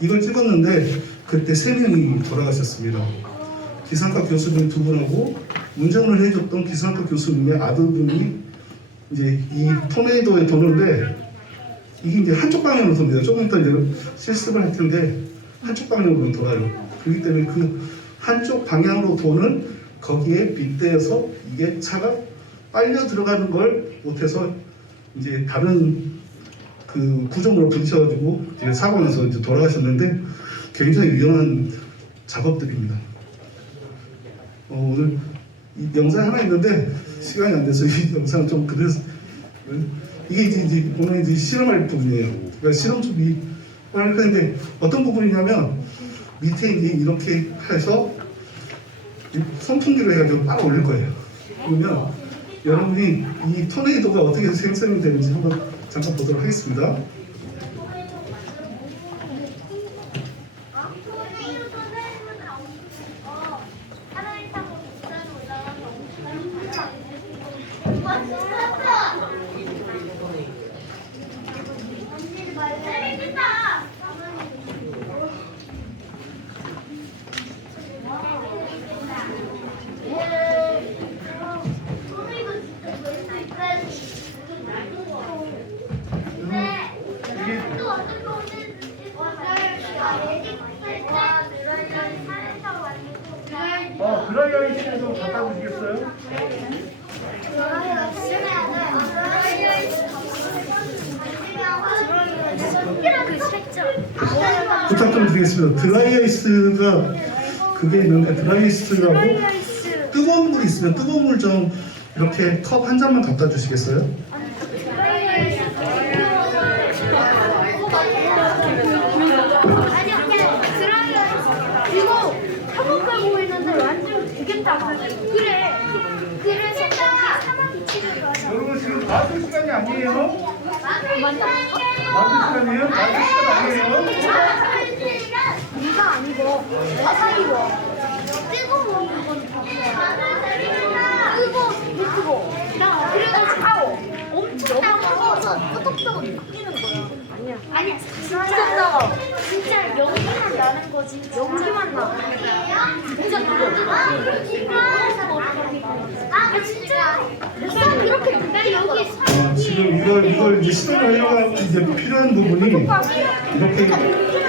이걸 찍었는데 그때 3명이 돌아가셨습니다. 기상과 교수님 2분하고 운전을 해줬던 기상과 교수님의 아들분이 이제 이 토네이도에 도는데 이게 이제 한쪽 방향으로 돕니다. 조금 이따 이제 실습을 할 텐데 한쪽 방향으로 돌아요. 그렇기 때문에 그 한쪽 방향으로 도는 거기에 빗대어서 이게 차가 빨려 들어가는 걸 못해서 이제 다른 그 구조물로 부딪혀가지고 이제 사고 나서 이제 돌아가셨는데 굉장히 위험한 작업들입니다. 오늘 이 영상 하나 있는데 시간이 안 돼서 이 영상 좀 그래서 이게 이제 오늘 이제 실험할 부분이에요. 그러니까 실험 준비 할 건데 어떤 부분이냐면 밑에 이제 이렇게 해서 선풍기로 해가지고 빡 올릴 거예요. 그러면 여러분이 이 토네이도가 어떻게 생성이 되는지 한번 잠깐 보도록 하겠습니다. 드라이아이스에서 갖다 주시겠어요? 부탁 좀 드리겠습니다. 드라이아이스가 그게 있는데 드라이아이스라고 뜨거운 물 있으면 뜨거운 물 좀 이렇게 컵 한 잔만 갖다 주시겠어요? 이거 한국가 보이는데 완전 되게 따가. 그래. 그래서 사막이 치료를 하자. 여러분 지금 마술 시간이 아니에요? 맞다. 마술 시간이에요? 마술 시간 아니에요? 네가 아니고 화살이고 뜨거운 건 뜨거. 그래가지고 아오 엄청 따가워서 뜨겁다고 느끼는 거야. 아니야. 진짜 따가워. 진짜 영상 나는 거지. 연기만 나. 진짜 뜨거. 아 진짜. 이렇게 근데 여기 지금 이걸 이제 시도를 하려고 이제 필요한 부분이 이렇게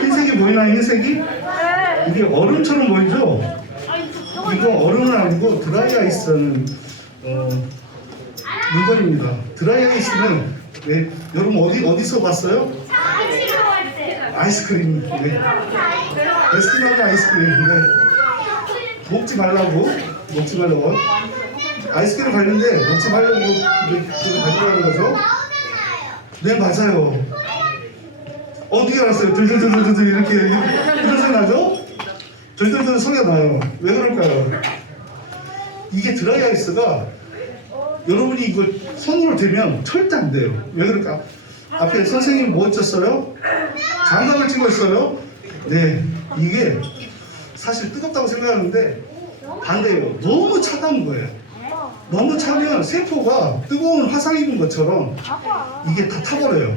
흰색이 보이나요? 흰색이? 이게 얼음처럼 보이죠? 이거 얼음은 아니고 드라이 아이스라는 물건입니다. 드라이 아이스는 네, 여러분 어디서 봤어요? 아이스크림. 네. 에스키모의 아이스크림인데 먹지 말라고 아이스크림 관련돼 먹지 말라고 그거 가져가는 거죠? 네 맞아요. 어떻게 알았어요? 들들들들들 이렇게 그런 소리 나죠? 들들들 소리가 나요. 왜 그럴까요? 이게 드라이 아이스가 여러분이 이걸 손으로 대면 절대 안 돼요. 왜 그럴까? 앞에 선생님이 뭐 쳤어요? 장갑을 찍고 있어요. 네, 이게 사실 뜨겁다고 생각하는데 반대예요. 너무 차가운 거예요. 너무 차면 세포가 뜨거운 화상 입은 것처럼 이게 다 타버려요.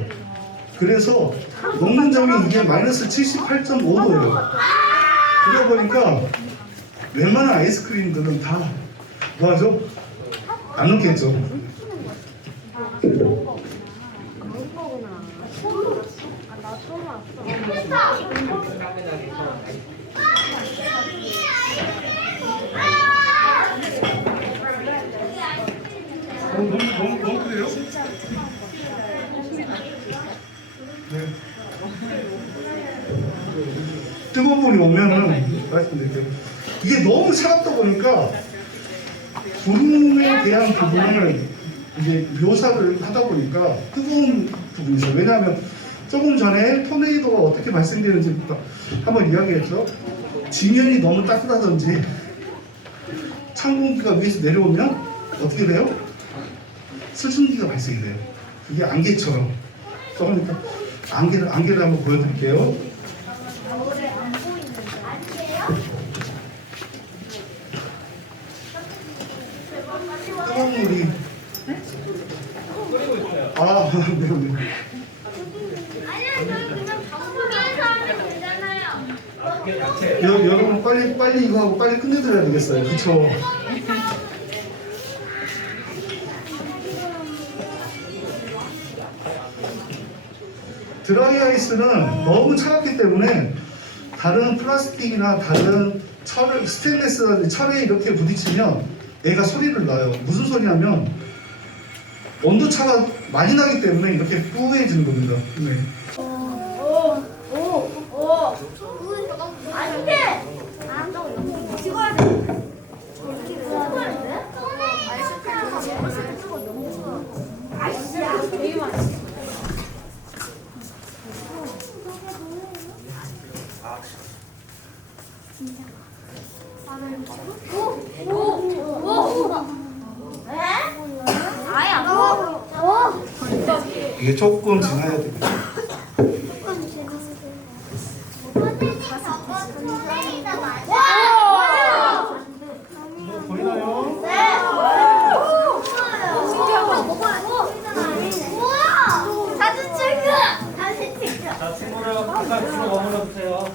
그래서 녹는 점이 이게 마이너스 78.5도예요. 그러다 보니까 웬만한 아이스크림들은 다 뭐하죠? 안 녹겠죠. 너무 그래요? 네. 뜨거운 물이 오면은 말씀드릴게요. 이게 너무 차갑다 보니까 구름에 대한 부분을 이제 묘사를 하다 보니까 뜨거운 부분이죠. 왜냐하면 조금 전에 토네이도가 어떻게 발생되는지 한번 이야기했죠. 지면이 너무 따뜻하든지 찬 공기가 위에서 내려오면 어떻게 돼요? 수증기가 발생이 돼요. 이게 안개처럼. 그러니까 안개를 한번 보여드릴게요. 뜨거운 물이 아, 네, 네. 여러분 빨리 이거 하고 빨리 끝내드려야 되겠어요. 그쵸? 드라이 아이스는 너무 차갑기 때문에 다른 플라스틱이나 다른 스테인리스라든지 철에 이렇게 부딪히면 얘가 소리를 나요. 무슨 소리냐면 온도차가 많이 나기 때문에 이렇게 뿌해지는 겁니다. 네. 안 돼! 찍어야 돼. 아이씨야, 되게 맛있어. 아예 안 먹어. 이게 조금 지나야 됩니다. 보이나요? 자, 친구들 잠깐 뒤로 머물러 주세요.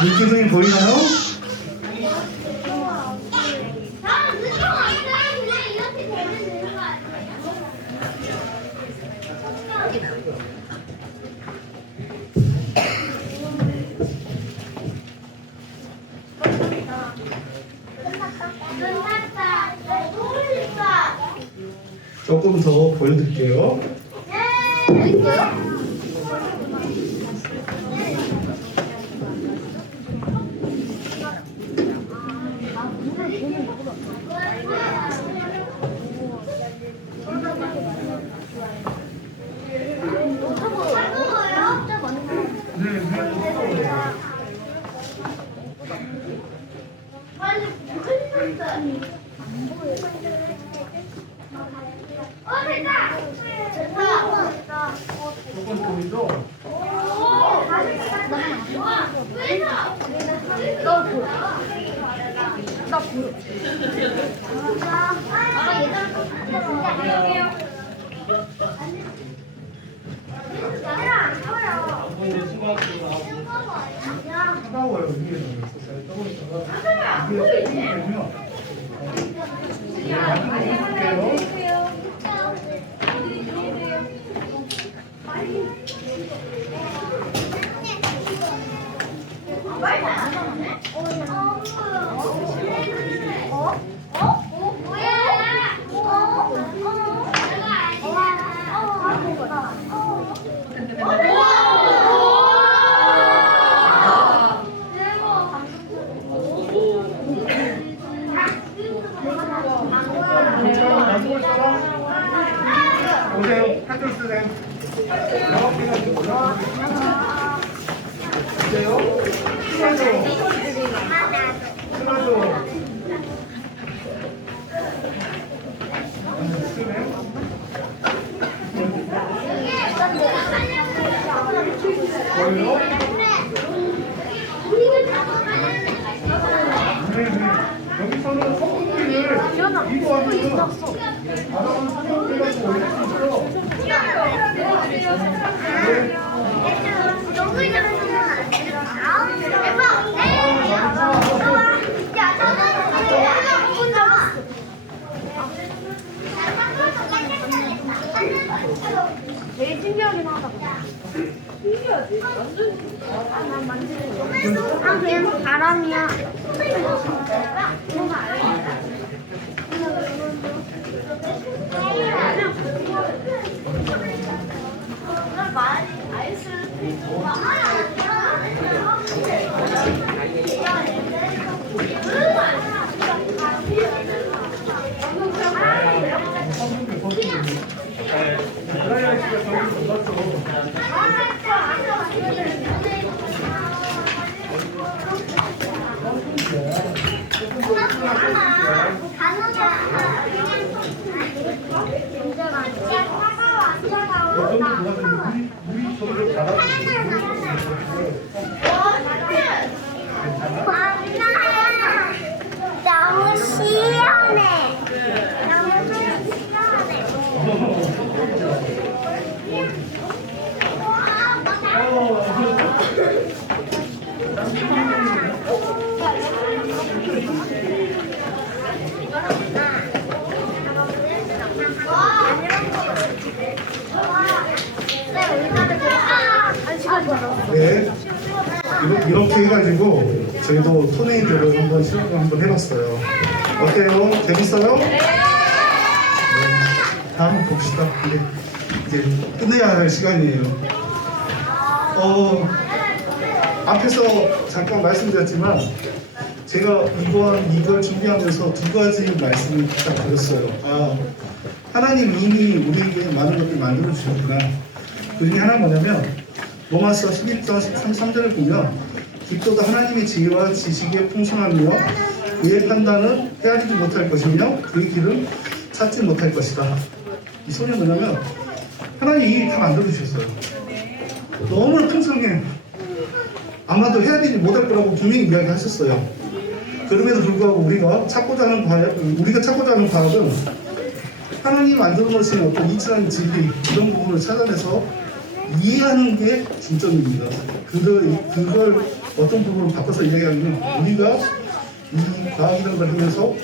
물기둥이 보이나요? 조금 더 보여드릴게요. 조금 보이죠? 가지고 올 사람? 오세요. 한줄 쓰세요. 영업 해가지고 오세요. 수고하죠. 수고하죠. 뭐예요? 여기서는 소금구이를 이거 하면은 바다만 소금 해가지고 올릴 수 있어. 되게 신기하긴 하다. 신기하지? 완전. 난 만지는 거. 아, 그냥 바람이야. 우리 소리를 받아주고 너무 시원해. 너무 시원해. 네. 이렇게 해가지고 저희도 토네이도를 한번 실험을 한번 해봤어요. 어때요? 재밌어요? 네. 다음 봅시다. 네. 이제 끝내야 할 시간이에요. 앞에서 잠깐 말씀드렸지만 제가 이걸 준비하면서 두 가지 말씀을 딱 드렸어요. 하나님 이미 우리에게 많은 것들 만들어 주셨구나. 그 중에 하나 뭐냐면 로마서 11장 13절을 보면 깊도도 하나님의 지혜와 지식의 풍성함이며 그의 판단은 헤아리지 못할 것이며 그의 길은 찾지 못할 것이다. 이 소리는 뭐냐면 하나님이 이미 다 만들어 주셨어요. 너무나 풍성해. 아마도 헤아리지 못할 거라고 분명히 이야기하셨어요. 그럼에도 불구하고 우리가 찾고자 하는 과학은 하나님이 만들어 놓으신 어떤 이치라는 진리 이런 부분을 찾아내서 이해하는 게 중점입니다. 그걸 어떤 부분을 바꿔서 이야기하면 우리가 이 과학이라는 걸 하면서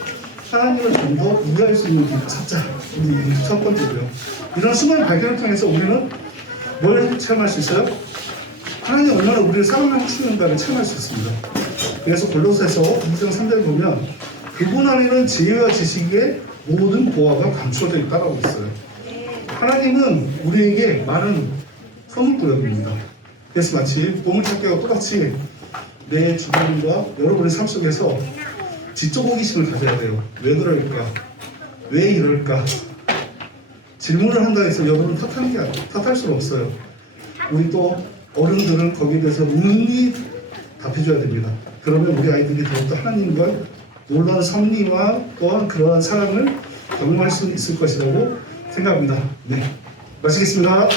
하나님을 좀 더 이해할 수 있는 길을 찾자. 우리 첫 번째고요. 이런 수많은 발견을 통해서 우리는 뭘 체험할 수 있어요? 하나님이 얼마나 우리를 사랑하시는가를 체험할 수 있습니다. 그래서 골로새서 2장 3절을 보면 그분 안에는 지혜와 지식의 모든 보화가 감추어져 있다고 있어요. 하나님은 우리에게 많은 선물구역입니다. 그래서 마치 보물찾기와 똑같이 내 주변과 여러분의 삶 속에서 지적 호기심을 가져야 돼요. 왜 그럴까? 왜 이럴까? 질문을 한다 해서 여러분 탓할 수는 없어요. 우리 또 어른들은 거기에 대해서 은근히 답해줘야 됩니다. 그러면 우리 아이들이 더욱더 하나님과 놀라운 섭리와 또한 그러한 사랑을 경험할 수 있을 것이라고 생각합니다. 네, 마치겠습니다.